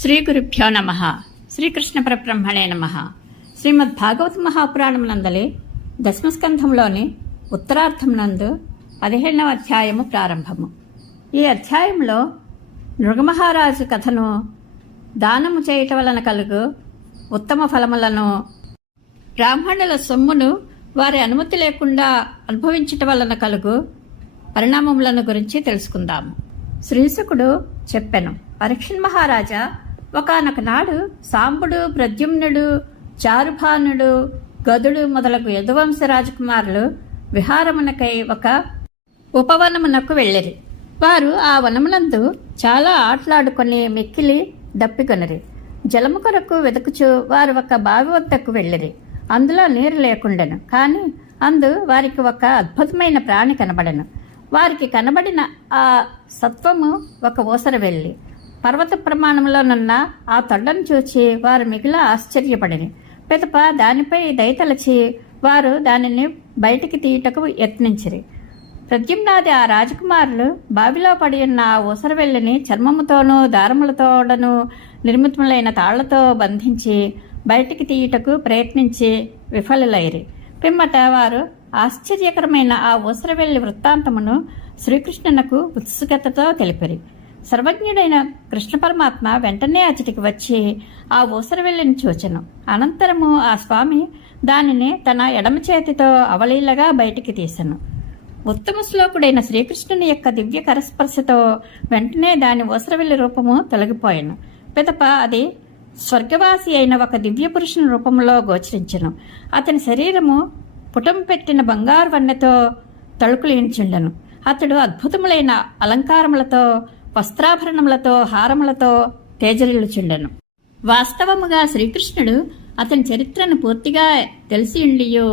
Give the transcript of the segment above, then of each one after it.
శ్రీ గురుభ్యో నమ. శ్రీకృష్ణ పరబ్రహ్మణే నమ. శ్రీమద్ భాగవత మహాపురాణం నందలి దశమస్కంధంలోని ఉత్తరార్థం నందు 15వ అధ్యాయము ప్రారంభము. ఈ అధ్యాయంలో నృగమహారాజు కథను, దానము చేయటం వలన కలుగు ఉత్తమ ఫలములను, బ్రాహ్మణుల సొమ్మును వారి అనుమతి లేకుండా అనుభవించటం వలన కలుగు పరిణామములను గురించి తెలుసుకుందాము. శ్రీశుకుడు చెప్పెను, పరీక్షణ్ మహారాజా, ఒకానొక నాడు సాంబుడు, ప్రద్యుమ్నుడు, చారుభానుడు, గదుడు మొదలగు యదువంశ రాజకుమారులు విహారమునకై ఒక ఉపవనమునకు వెళ్ళిరి. వారు ఆ వనమునందు చాలా ఆటలాడుకొని మిక్కిలి దప్పికొనిరి. జలము కొరకు వెతుకుచు వారు ఒక బావి వద్దకు వెళ్ళిరి. అందులో నీరు లేకుండెను, కానీ అందు వారికి ఒక అద్భుతమైన ప్రాణి కనబడెను. వారికి కనబడిన ఆ సత్వము ఒక ఊసర వెళ్ళి పర్వత ప్రమాణంలోనున్న ఆ తొండను చూచి వారు మిగిలిన ఆశ్చర్యపడిరి. పిదప దానిపై దయతలచి వారు దానిని బయటికి తీయటకు యత్నించిరి. ప్రద్యుమ్నాది ఆ రాజకుమారులు బావిలో పడి ఉన్న ఆ ఊసరవెల్లిని చర్మముతోనూ దారములతోడను నిర్మితములైన తాళ్లతో బంధించి బయటికి తీయుటకు ప్రయత్నించి విఫలులైరి. పిమ్మట వారు ఆశ్చర్యకరమైన ఆ ఊసరవెల్లి వృత్తాంతమును శ్రీకృష్ణునకు ఉత్సుకతతో తెలిపిరి. సర్వజ్ఞుడైన కృష్ణ పరమాత్మ వెంటనే అచటికి వచ్చి ఆ ఊసరవెల్లిని చూచెను. అనంతరము ఆ స్వామి దానిని తన ఎడమ చేతితో అవలీలగా బయటికి తీసెను. ఉత్తమ శ్లోకుడైన శ్రీకృష్ణుని యొక్క దివ్య కరస్పర్శతో వెంటనే దాని ఊసరవెల్లి రూపము తొలగిపోయెను. పిదప అది స్వర్గవాసి అయిన ఒక దివ్య పురుషుని రూపంలో గోచరించెను. అతని శరీరము పుటం పెట్టిన బంగారు వన్నెతో తళుకులించుండెను. అతడు అద్భుతములైన అలంకారములతో, వస్త్రాభరణములతో, హారములతో తేజరిల్లుచుండెను. వాస్తవముగా శ్రీకృష్ణుడు అతని చరిత్రను పూర్తిగా తెలిసి ఉండియో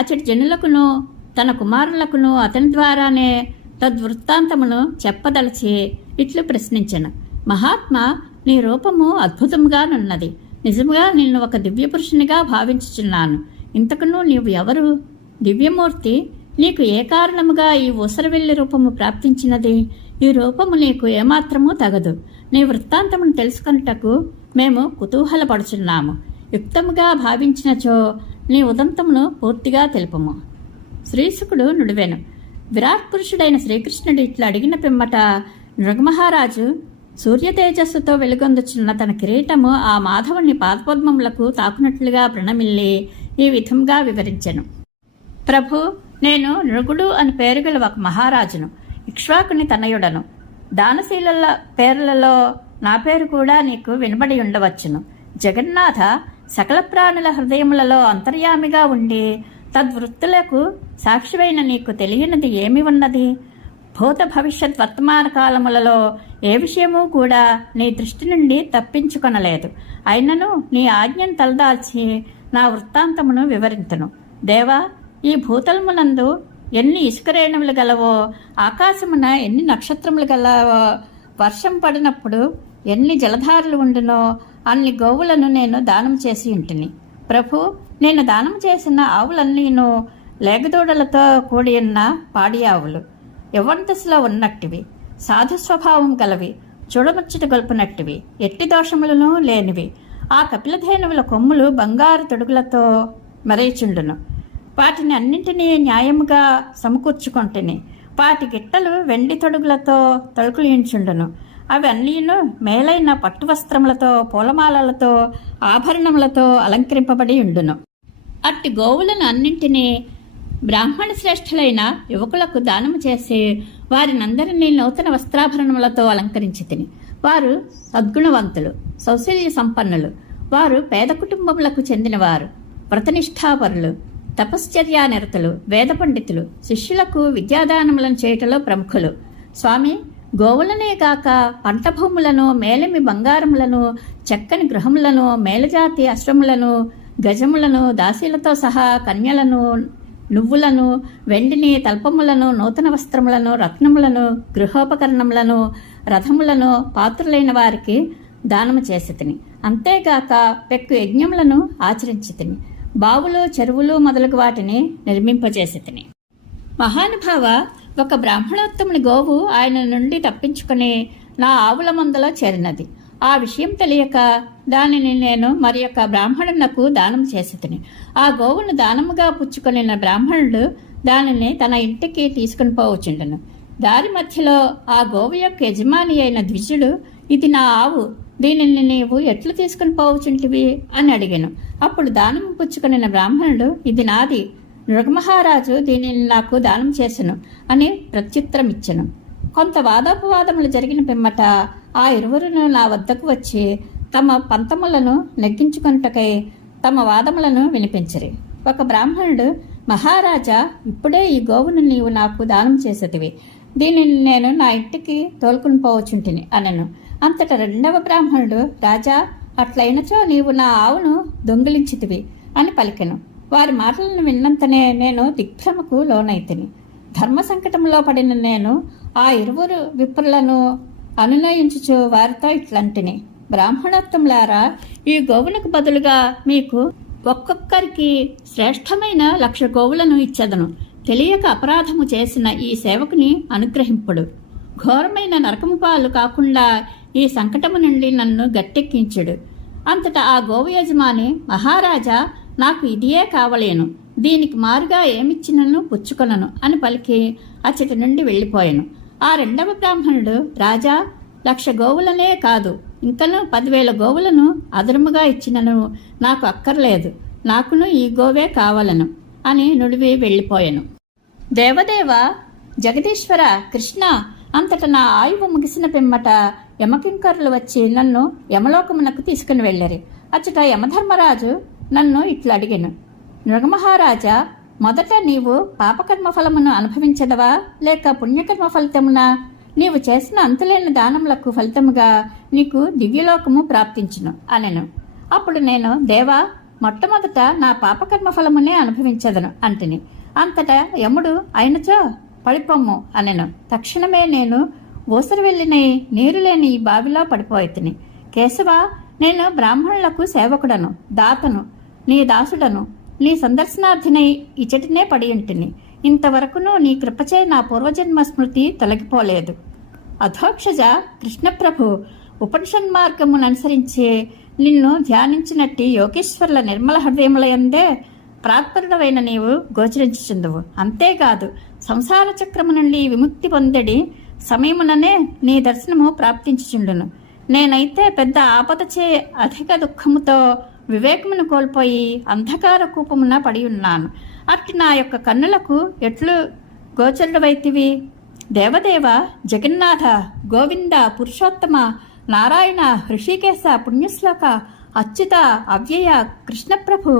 అతడి జనులకును తన కుమారులకును అతని ద్వారానే తద్వృత్తాంతమును చెప్పదలచి ఇట్లు ప్రశ్నించెను. మహాత్మా, నీ రూపము అద్భుతముగానున్నది. నిజముగా నిన్ను ఒక దివ్య పురుషునిగా భావించుచున్నాను. ఇంతకును నీవు ఎవరు? దివ్యమూర్తి, నీకు ఏ కారణముగా ఈ ఊసరవెల్లి రూపము ప్రాప్తించినది? ఈ రూపము నీకు ఏమాత్రమూ తగదు. నీ వృత్తాంతమును తెలుసుకొనుటకు మేము కుతూహలపడుచున్నాము. యుక్తముగా భావించినచో నీ ఉదంతమును పూర్తిగా తెలుపము. శ్రీశుకుడు నుడివెను. విరాట్ పురుషుడైన శ్రీకృష్ణుడు ఇట్లా అడిగిన పిమ్మట నృగమహారాజు సూర్య తేజస్సుతో వెలుగొందుచున్న తన కిరీటము ఆ మాధవుని పాదపద్మములకు తాకునట్లుగా ప్రణమిల్లి ఈ విధంగా వివరించెను. ప్రభు, నేను నృగుడు అని పేరుగల ఒక మహారాజును, ఇక్ష్వాకుని తనయుడను. దానశీల పేర్లలో నా పేరు కూడా నీకు వినబడి ఉండవచ్చును. జగన్నాథ, సకల ప్రాణుల హృదయములలో అంతర్యామిగా ఉండి తద్వృత్తులకు సాక్షివైన నీకు తెలియనిది ఏమి ఉన్నది? భూత భవిష్యత్ వర్తమాన కాలములలో ఏ విషయమూ కూడా నీ దృష్టి నుండి తప్పించుకొనలేదు. అయినను నీ ఆజ్ఞను తలదాల్చి నా వృత్తాంతమును వివరింతును. దేవా, ఈ భూతలమునందు ఎన్ని ఇసుకరేణువులు గలవో, ఆకాశమున ఎన్ని నక్షత్రములు గలవో, వర్షం పడినప్పుడు ఎన్ని జలధారలు ఉండునో అన్ని గోవులను నేను దానం చేసి ఉంటిని. ప్రభు, నేను దానం చేసిన ఆవులన్నీను లేగదూడలతో కూడి ఉన్న పాడి ఆవులు, యవ్వనదశలో ఉన్నట్టివి, సాధు స్వభావం గలవి, చూడముచ్చట గొల్పునట్టివి, ఎట్టి దోషములను లేనివి. ఆ కపిలధేనువుల కొమ్ములు బంగారు తొడుగులతో మెరయిచుండును. వాటిని అన్నింటినీ న్యాయముగా సమకూర్చుకొంటిని. వాటి గిట్టలు వెండి తొడుగులతో తలుకులించుండును. అవి అన్నీను మేలైన పట్టు వస్త్రములతో, పూలమాలలతో, ఆభరణములతో అలంకరింపబడి ఉండును. అట్టి గోవులను అన్నింటినీ బ్రాహ్మణ శ్రేష్ఠులైన యువకులకు దానము చేసి వారినందరినీ నూతన వస్త్రాభరణములతో అలంకరించి తిని. వారు సద్గుణవంతులు, సౌశల్య సంపన్నులు. వారు పేద కుటుంబములకు చెందినవారు, వ్రతనిష్ఠాపరులు, తపశ్చర్యానిరతులు, వేద పండితులు, శిష్యులకు విద్యాదానములను చేయటంలో ప్రముఖులు. స్వామి, గోవులనే కాక పంట భూములను, మేలిమి బంగారములను, చక్కని గృహములను, మేలుజాతి అశ్వములను, గజములను, దాసీలతో సహా కన్యలను, నువ్వులను, వెండిని, తల్పములను, నూతన వస్త్రములను, రత్నములను, గృహోపకరణములను, రథములను పాత్రులైన వారికి దానము చేసి తిని. అంతేగాక పెక్కు యజ్ఞములను ఆచరించి తిని. బావులు, చెరువులు మొదలగు వాటిని నిర్మింపజేసి తిని. మహానుభావ, ఒక బ్రాహ్మణోత్తముని గోవు ఆయన నుండి తప్పించుకుని నా ఆవుల మందలో చేరినది. ఆ విషయం తెలియక దానిని నేను మరి యొక్క బ్రాహ్మణునకు దానం చేసితిని. ఆ గోవును దానముగా పుచ్చుకొనిన బ్రాహ్మణుడు దానిని తన ఇంటికి తీసుకుని పోవచ్చుండెను. దారి మధ్యలో ఆ గోవు యొక్క యజమాని అయిన ద్విజుడు, ఇది నా ఆవు, దీనిని నీవు ఎట్లు తీసుకుని పోవచ్చుంటివి అని అడిగాను. అప్పుడు దానము పుచ్చుకొనిన బ్రాహ్మణుడు, ఇది నాది, నృగమహారాజు దీనిని నాకు దానం చేసెను అని ప్రత్యుత్తరం ఇచ్చెను. కొంత వాదోపవాదములు జరిగిన పిమ్మట ఆ ఇరువురును నా వద్దకు వచ్చి తమ పంతములను నెగ్గించుకొనుటకై తమ వాదములను వినిపించిరి. ఒక బ్రాహ్మణుడు, మహారాజా, ఇప్పుడే ఈ గోవును నీవు నాకు దానం చేసేదివి, దీనిని నేను నా ఇంటికి తోలుకుని పోవచ్చుంటిని అనెను. అంతటా రెండవ బ్రాహ్మణుడు, రాజా, అట్లయినచో నీవు నా ఆవును దొంగిలించితివి అని పలికెను. వారి మాటలను విన్నంతనే నేను దిగ్భ్రమకు లోనైతిని. ధర్మ సంకటంలో పడిన నేను ఆ ఇరువురు విప్రులను అనునయించుచు వారితో ఇట్లంటిని, బ్రాహ్మణోత్తములారా, ఈ గోవులకు బదులుగా మీకు ఒక్కొక్కరికి శ్రేష్టమైన 1,00,000 గోవులను ఇచ్చెదను. తెలియక అపరాధము చేసిన ఈ సేవకుని అనుగ్రహింపుడు. ఘోరమైన నరకము పాలు కాకుండా ఈ సంకటము నుండి నన్ను గట్టెక్కించుడు. అంతటా ఆ గోవు యజమాని, మహారాజా, నాకు ఇదియే కావలేను, దీనికి మారుగా ఏమిచ్చినను పుచ్చుకొనను అని పలికి అచ్చటి నుండి వెళ్ళిపోయాను. ఆ రెండవ బ్రాహ్మణుడు, రాజా, 1,00,000 గోవులనే కాదు, ఇంకను 10,000 గోవులను అదరముగా ఇచ్చినను నాకు అక్కర్లేదు, నాకును ఈ గోవే కావాలను అని నుడివి వెళ్ళిపోయాను. దేవదేవ, జగదీశ్వర, కృష్ణ, అంతట నా ఆయువు ముగిసిన పిమ్మట యమకింకరులు వచ్చి నన్ను యమలోకమునకు తీసుకుని వెళ్ళరి. అచ్చట యమధర్మరాజు నన్ను ఇట్లా అడిగాను, నృగమహారాజా, మొదట నీవు పాపకర్మ ఫలమును అనుభవించదవా లేక పుణ్యకర్మ ఫలితమునా? నీవు చేసిన అంతులేని దానములకు ఫలితముగా నీకు దివ్యలోకము ప్రాప్తించును అనెను. అప్పుడు నేను, దేవా, మొట్టమొదట నా పాపకర్మ ఫలమునే అనుభవించదను అంటిని. అంతటా యముడు, అయినచో పడిపోమ్ము అనెను. తక్షణమే నేను ఊసరి వెళ్ళిన నీరు లేని ఈ బావిలో పడిపోయితిని. కేశవ, నేను బ్రాహ్మణులకు సేవకుడను, దాతను, నీ దాసుడను, నీ సందర్శనార్థినై ఇచటినే పడియుంటిని. ఇంతవరకును నీ కృపచే నా పూర్వజన్మ స్మృతి తొలగిపోలేదు. అధోక్షజ, కృష్ణప్రభు ఉపనిషన్మార్గమును అనుసరించి నిన్ను ధ్యానించినట్టి యోగేశ్వరుల నిర్మల హృదయములయందే ప్రాత్పరుడవైన నీవు గోచరించుచుందువు. అంతేకాదు, సంసార చక్రము నుండి విముక్తి పొందడి సమయముననే నీ దర్శనము ప్రాప్తించుచుండును. నేనైతే పెద్ద ఆపదచే అధిక దుఃఖముతో వివేకమును కోల్పోయి అంధకార కూపమున పడి ఉన్నాను. అట్టి నా యొక్క కన్నులకు ఎట్లు గోచరుడవైతివి? దేవదేవ, జగన్నాథ, గోవింద, పురుషోత్తమ, నారాయణ, హృషికేశ, పుణ్యశ్లోక, అచ్యుత, అవ్యయ, కృష్ణప్రభు,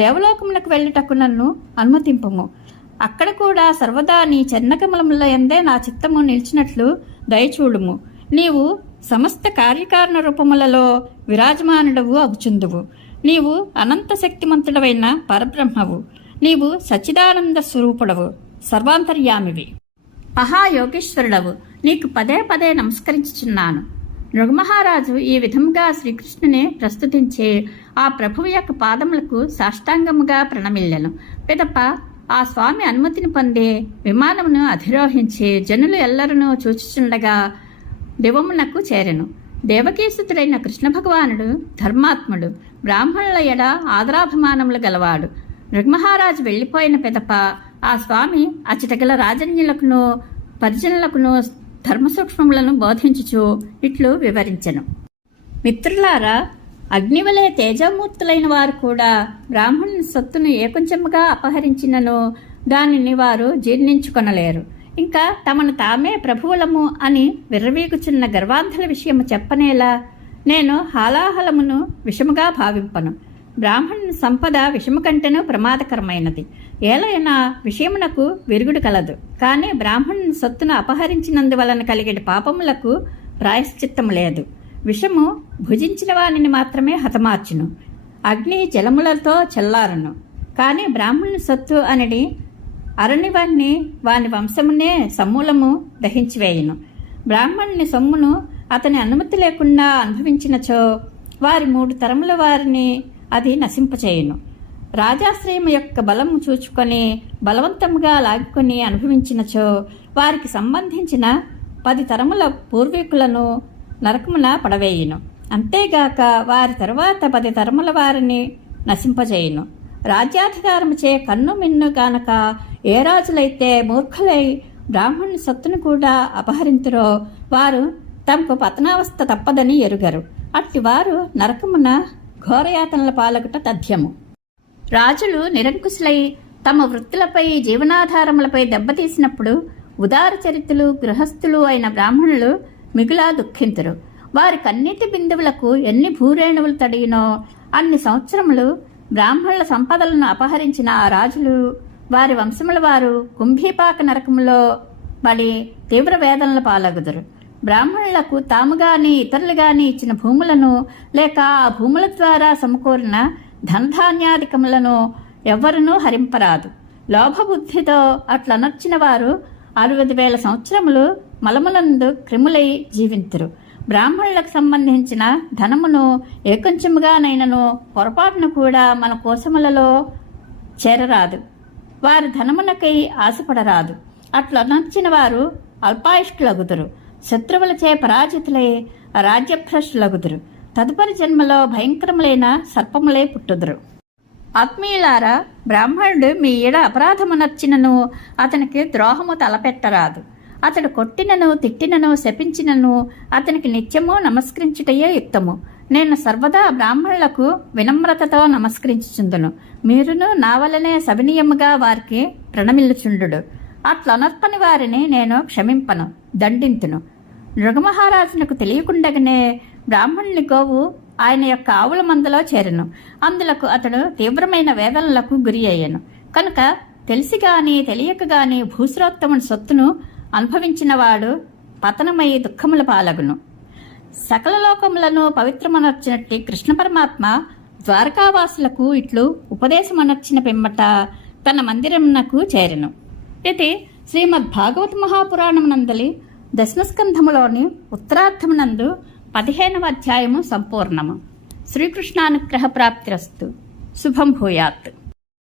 దేవలోకములకు వెళ్ళుటకు నన్ను అనుమతింపుము. అక్కడ కూడా సర్వదా నీ చరణకమలముల యందే నా చిత్తము నిలిచినట్లు దయచూడుము. నీవు సమస్త కార్యకారణ రూపములలో విరాజమానుడవు అగుచుందువు. నీవు అనంత శక్తిమంతుడవైన పరబ్రహ్మవు. నీవు సచ్చిదానంద స్వరూపుడవు, సర్వాంతర్యామివి, మహాయోగేశ్వరుడవు. నీకు పదే పదే నమస్కరించుచున్నాను. నృగమహారాజు ఈ విధముగా శ్రీకృష్ణుని ప్రస్తుతించి ఆ ప్రభువు యొక్క పాదములకు సాష్టాంగముగా ప్రణమిల్లెను. పిదప ఆ స్వామి అనుమతిని పొంది విమానమును అధిరోహించి జనులు ఎల్లరూ చూచుచుండగా దివమునకు చేరెను. దేవకీసుతుడైన కృష్ణ భగవానుడు ధర్మాత్ముడు, బ్రాహ్మణుల ఎడ ఆదరాభిమానములు గలవాడు. నృగమహారాజు వెళ్ళిపోయిన పిదప ఆ స్వామి అచ్చటగల రాజన్యులకును పరిజనులకును ధర్మసూక్ష్మములను బోధించుచు ఇట్లు వివరించెను. మిత్రులారా, అగ్నివలే తేజమూర్తులైన వారు కూడా బ్రాహ్మణుని సొత్తును ఏకొంచెముగా అపహరించినను దానిని వారు జీర్ణించుకొనలేరు. ఇంకా తమను తామే ప్రభువులము అని విర్రవీగుచున్న గర్వాంధుల విషయము చెప్పనేలా? నేను హాలాహలమును విషముగా భావింపను. బ్రాహ్మణుని సంపద విషము కంటేనూ ప్రమాదకరమైనది. ఏలైనా విషయమునకు విరుగుడు కలదు, కానీ బ్రాహ్మణుని సొత్తును అపహరించినందువలన కలిగే పాపములకు ప్రాయశ్చిత్తము లేదు. విషము భుజించిన వానిని మాత్రమే హతమార్చును. అగ్ని జలములతో చల్లారును, కానీ బ్రాహ్మణుని సొత్తు అనేది అరణివాన్ని వాని వంశమునే సమూలము దహించివేయును. బ్రాహ్మణుని సొమ్మును అతని అనుమతి లేకుండా అనుభవించినచో వారి 3 తరముల వారిని అది నశింపచేయును. రాజాశ్రయము యొక్క బలము చూచుకొని బలవంతముగా లాగుకొని అనుభవించినచో వారికి సంబంధించిన 10 తరముల పూర్వీకులను నరకమున పడవేయును. అంతేగాక వారి తరువాత 10 తరముల వారిని నశింపజేయును. రాజ్యాధికారముచే కన్ను మిన్ను గానక ఏ రాజులైతే మూర్ఖులై బ్రాహ్మణుని సొత్తును కూడా అపహరింతురో వారు తమకు పతనావస్థ తప్పదని ఎరుగరు. అట్టి వారు నరకమున ఘోరయాతనల పాలగుట తథ్యము. రాజులు నిరంకుశులై తమ వృత్తులపై జీవనాధారములపై దెబ్బతీసినప్పుడు ఉదార చరిత్రులు గృహస్థులు అయిన బ్రాహ్మణులు మిగులా దుఃఖింతురు. వారి కన్నీటి బిందువులకు ఎన్ని భూరేణువులు తడిగినో అన్ని సంవత్సరములు బ్రాహ్మణుల సంపదలను అపహరించిన ఆ రాజులు వారి వంశముల వారు కుంభీపాక నరకములో పడి తీవ్ర వేదనల పాలగుదురు. బ్రాహ్మణులకు తాము గాని ఇతరులు గాని ఇచ్చిన భూములను లేక ఆ భూముల ద్వారా సమకూరిన ధనధాన్యాధికములను ఎవ్వరునూ హరింపరాదు. లోభబుద్ధితో అట్లనర్చిన వారు 60,000 సంవత్సరములు మలములందు క్రిములై జీవింతురు. బ్రాహ్మణులకు సంబంధించిన ధనమును ఏకొంచెముగానైనను పొరపాటును కూడా మన కోశములలో చేరరాదు. వారి ధనమునకై ఆశపడరాదు. అట్లనర్చిన వారు అల్పాయుష్కులగుదురు. శత్రువులచే పరాజితులై రాజ్యభ్రష్టులగుదురు. తదుపరి జన్మలో భయంకరములైన సర్పములై పుట్టుదురు. ఆత్మీయులారా, బ్రాహ్మణుడు మీ ఈడ అపరాధమునర్చినను అతనికి ద్రోహము తలపెట్టరాదు. అతడు కొట్టినను తిట్టినను శపించినను అతనికి నిత్యము నమస్కరించుటయే యుక్తము. నేను సర్వదా బ్రాహ్మణులకు వినమ్రతతో నమస్కరించుచుందును. మీరును నా వలనే సవినీయముగా వారికి ప్రణమిల్లుచుండు. అట్లనర్పని వారిని నేను క్షమింపను, దండింతును. నృగమహారాజునకు తెలియకుండగానే బ్రాహ్మణుని గోవు ఆయన యొక్క ఆవుల మందలో చేరెను. అందులకు అతడు తీవ్రమైన వేదనలకు గురి అయ్యను. కనుక తెలిసి గాని తెలియక గాని భూశ్రోత్తముని సొత్తును అనుభవించినవాడు పతనమై దుఃఖముల పాలగును. సకల లోకములను పవిత్రమనర్చినట్టి కృష్ణ పరమాత్మ ద్వారకావాసులకు ఇట్లు ఉపదేశమనర్చిన పిమ్మట తన మందిరమునకు చేరెను. ఇది శ్రీమద్భాగవత మహాపురాణమునందలి దశమస్కంధములోని ఉత్తరార్థమునందు 15వ అధ్యాయము సంపూర్ణము. శ్రీకృష్ణానుగ్రహ ప్రాప్తిరస్తు. శుభం భూయాత్.